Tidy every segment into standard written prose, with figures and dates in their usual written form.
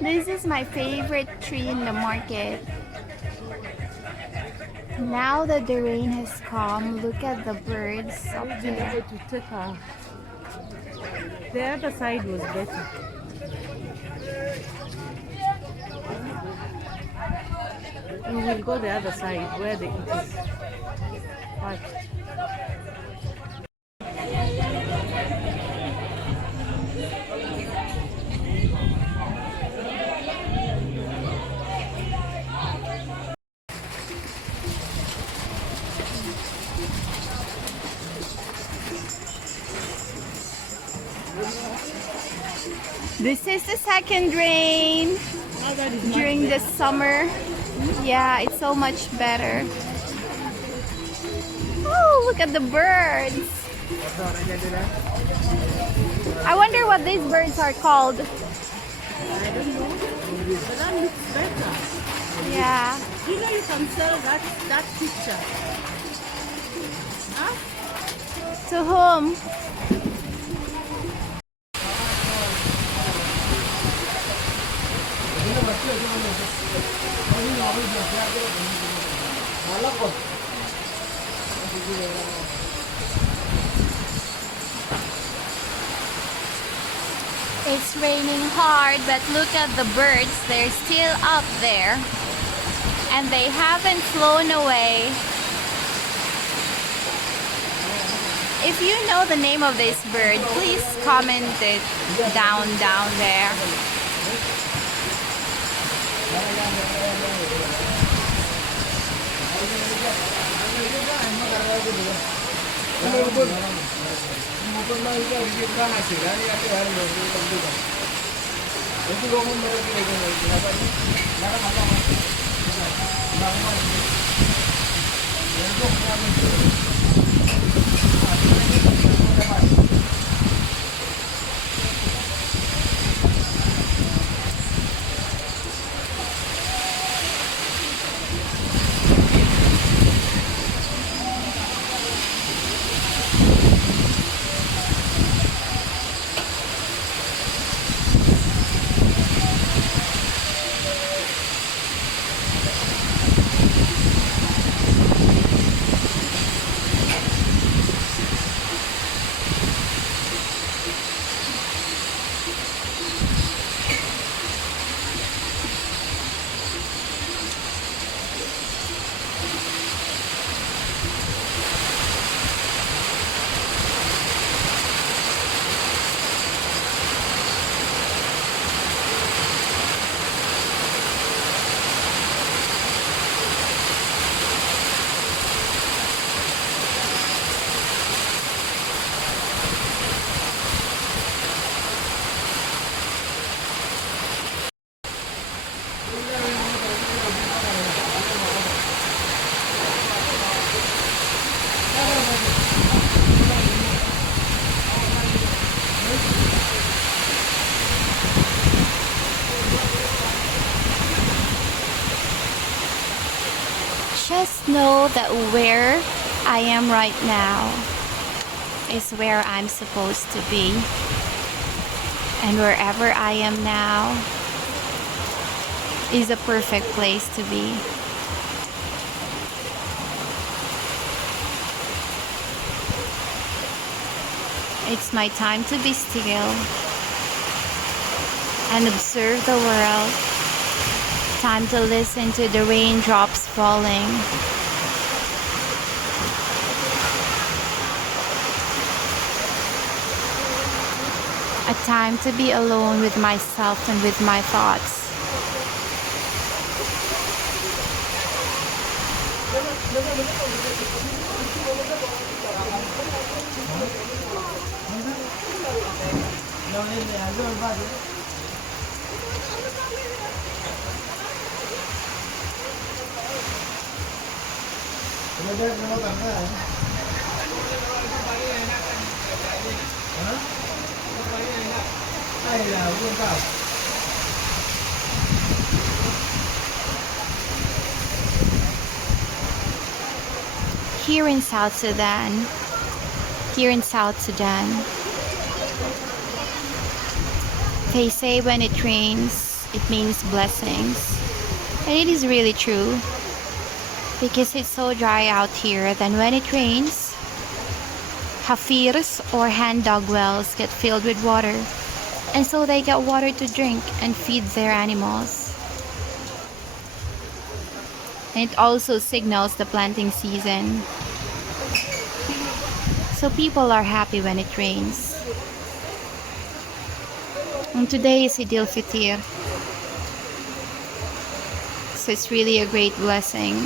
This is my favorite tree in the market. Now that the rain has come, look at the birds up We've been there. able to take our. The other side was better. We will go the other side where the it is parked. This is the second rain Now that is much during the better. summer. Yeah, it's so much better. Oh, look at the birds. I wonder what these birds are called. I don't know. But that looks better. Yeah. You know you can sell that picture. Huh? To whom? It's raining hard, but look at the birds. They're still up there. And they haven't flown away. If you know the name of this bird, please comment it down there. Just know that where I am right now is where I'm supposed to be. And wherever I am now is a perfect place to be. It's my time to be still and observe the world. Time to listen to the raindrops falling. A time to be alone with myself and with my thoughts. Here in South Sudan, they say when it rains, it means blessings. And it is really true because it's so dry out here. Then when it rains, hafirs or hand dug wells get filled with water, and so they get water to drink and feed their animals. And it also signals the planting season. So people are happy when it rains. And today is Eid al-Fitr. So it's really a great blessing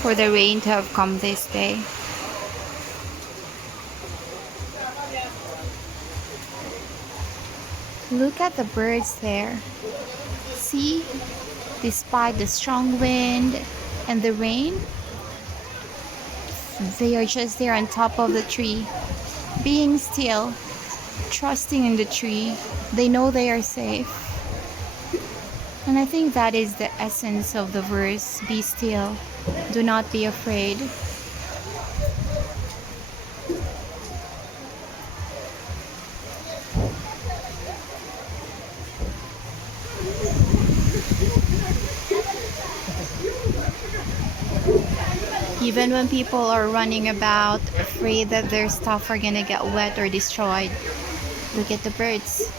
for the rain to have come this day. Look at the birds there. See, despite the strong wind and the rain, they are just there on top of the tree, being still, trusting in the tree. They know they are safe. And I think that is the essence of the verse, be still, do not be afraid. Even when people are running about, afraid that their stuff are gonna get wet or destroyed, look at the birds.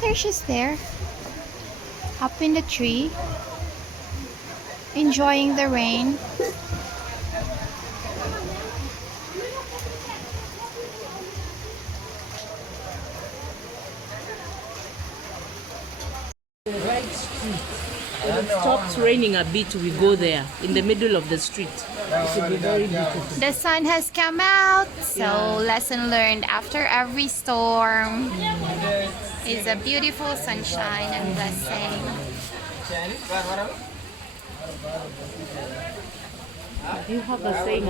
They're just there, up in the tree, enjoying the rain. Right street. When it stops raining a bit, we go there in the middle of the street. It will be very beautiful. The sun has come out, so lesson learned after every storm is a beautiful sunshine and blessing. You have a saying